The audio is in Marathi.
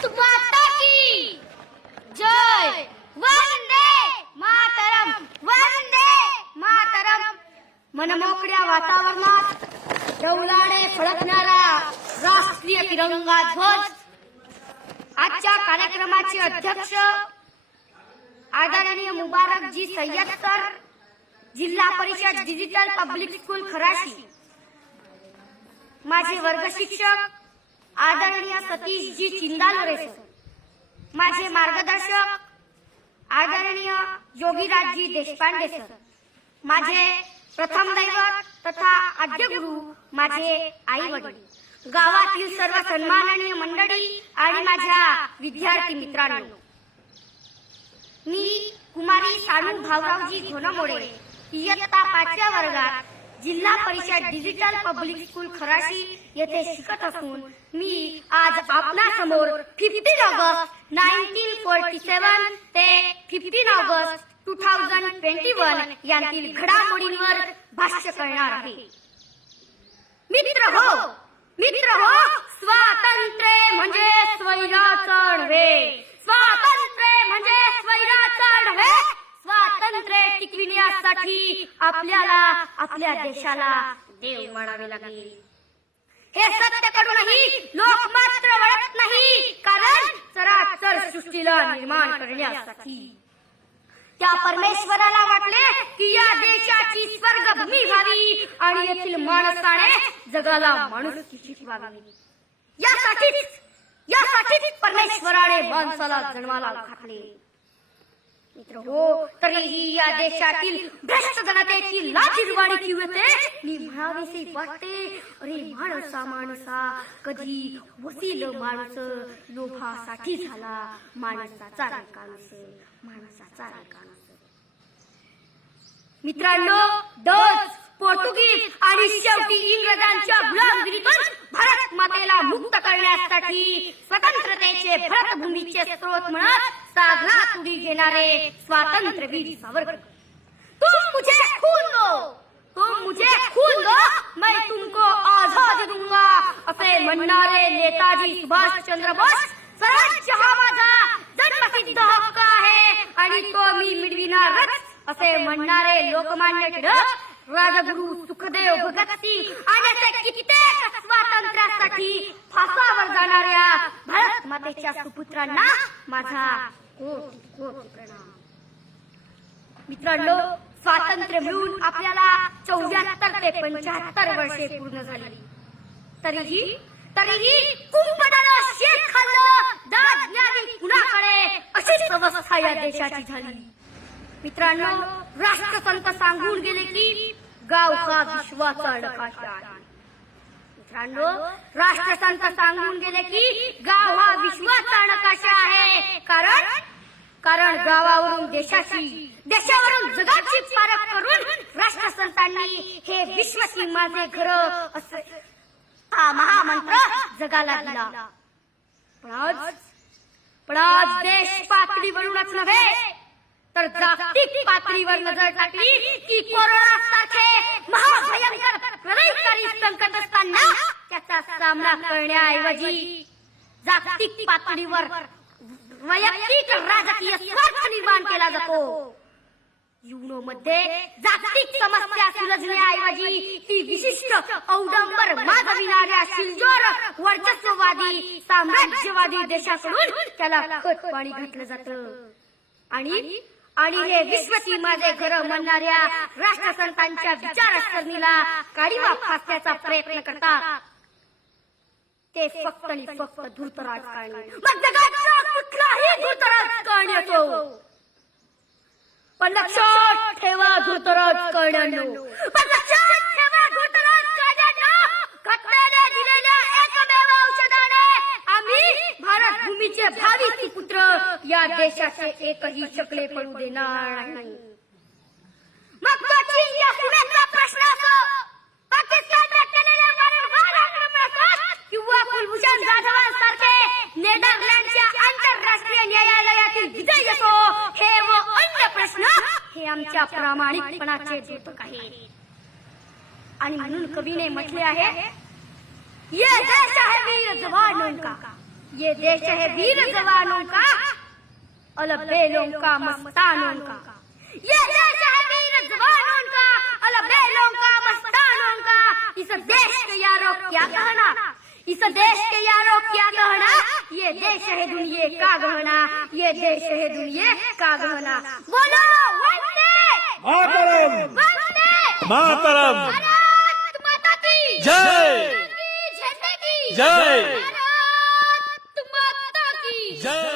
भारत माता की। जय। वंदे मातरम। वंदे मातरम। मनमोकळ्या वातावरणात डौलाडे फडकणारा राष्ट्रीय तिरंगा ध्वज आजच्या कार्यक्रमाचे अध्यक्ष आदरणीय मुबारकजी सय्यद सर जिल्हा परिषद डिजिटल पब्लिक स्कूल खराशी. माझे वर्ग शिक्षक आदरणीय सतीशजी चिंदालोरे सर. माझे मार्गदर्शक आदरणीय योगीराजजी देशपांडे सर. माझे प्रथम दैवत तथा आद्यगुरु माझे आई वडील. गावातील सर्व सन्माननीय मंडळी आणि माझ्या विद्यार्थी मित्रांनो. मी कुमारी सानू भाऊरावजी घोनमोडे इयत्ता पाचव्या वर्गात जिल्हा परिषद डिजिटल पब्लिक स्कूल खराशी येथे शिकत असून मी आज आपल्यासमोर fifteen August nineteen forty seven ते fifteen August two thousand twenty one यांतील घडामोडींवर भाष्य करणार आहे. मित्र हो मित्र हो स्वातंत्र्य म्हणजे स्वैराचं नव्हे स्वातंत्र्य म्हणजे स्वैराचं नव्हे स्वातंत्र्य टिकविण्यासाठी आपल्याला आपल्या देशाला देव म्हणावे लागेल. हे सत्य कडूनही लोक मात्र वळत नाही कारण चराचर सृष्टीला निर्माण करण्यासाठी. त्या परमेश्वराला वाटले की या देशाची स्वर्गभूमी व्हावी आणि येथील माणसाने जगाला माणूस शिकवावी यासाठीच यासाठीच परमेश्वराने माणसाला जन्माला घातले. मित्र हो तरीही या देशातील भ्रष्ट जनतेची लाजीरवाणी किवते मी म्हणावीसे वाटते. अरे माणसा माणसा कधी वसील माणूस लोभासाठी झाला माणसाचा माणसाचा मित्रांनो डच पोर्तुगीज आणि शेवटी इंग्रजांच्या गुलामगिरीतून भारत मातेला मुक्त करण्यासाठी स्वतंत्रतेचे भरतभूमीचे स्रोत म्हणत सागरात उडी घेणारे स्वातंत्र्यवीर सावरकर. तुम मुझे खून दो. तुम मुझे खून दो. मैं तुमको आझाद दूंगा. असे म्हणणारे नेताजी सुभाष चंद्र बोस स्वराज्य हा माझा जन्मसिद्ध हक्क आहे आणि तो मी मिळविणारच. असे म्हणणारे लोकमान्य टिळक राजगुरु सुखदेव भगतसिंग आणि असे कित्येक स्वातंत्र्यासाठी फासावर जाणाऱ्या भारत मातेच्या सुपुत्रांना माझा कोटी कोटी प्रणाम. मित्रांनो स्वातंत्र्य मिळून आपल्याला चौऱ्याहत्तर ते पंच्याहत्तर वर्षे पूर्ण झाली. तरीही तरीही कुंपणानं शेत खाल्लं दाद कुणाकडे अशीच अवस्था या देशाची झाली? मित्रांनो राष्ट्रसंत सांगून गेले की गाव का विश्वाचा नकाशा आहे मित्रांनो राष्ट्रसंत सांगून गेले की गाव हा विश्वाचा नकाशा आहे. कारण? कारण गावावरून देशाची देशावरून जगाची पारख करून राष्ट्रसंतांनी हे विश्वसी माझे घर असे हा महामंत्र जगाला दिला. पण आज पण आज देश पातळीवरूनच नव्हे तर जागतिक पातळीवर नजर टाकली की कोरोना सारखे महाभयंकर प्रलयकारी संकट असताना त्याचा सामना करण्याऐवजी जागतिक पातळीवर वैयक्तिक राजकीय स्वार्थ निर्माण केला जातो. युनो मध्ये जागतिक समस्या सुलझण्याऐवजी ती विशिष्ट औडंबर माजविणाऱ्या शिलजोर वर्चस्ववादी साम्राज्यवादी देशाकडून त्याला खत पाणी घातलं जातं. आणि आणि हे विश्वती माझे घर म्हणणाऱ्या राष्ट्रसंतांच्या विचारसरणीला काळीवा फासण्याचा प्रयत्न करतात. ते फक्त आणि फक्त धूर्त राजकारणी मग जगाचा कुठलाही धूर्त राजकारणी असो पण लक्षात ठेवा धूर्त राजकारण्यांनो पण लक्षात भारत भावी सुपुत्र या देशाचे एकही शकले पडू देणार नाही. मग या प्रश्न असो? केलेल्या वारंवार किंवा कुलभूषण जाधवांसारखे नेदरलँडच्या आंतरराष्ट्रीय न्यायालयातील विजय येतो हे व अन्य प्रश्न हे आमच्या प्रामाणिकपणाचे द्योतक आहे आणि म्हणून कवीने म्हटले आहे ये देश वीर जवानों का ये देश है वीर जवानों का अलबेलों का मस्तानों का। ये देश है वीर जवानों का अलबेलों का मस्तानों का। इस देश के यारों क्या कहना? इस देश के यारों क्या कहना? ये देश है दुनिया का गहना। ये देश है दुनिया का गहना। बोलो वंदे। मातरम। वंदे। मातरम। भारत माता की। जय। जय। Yeah.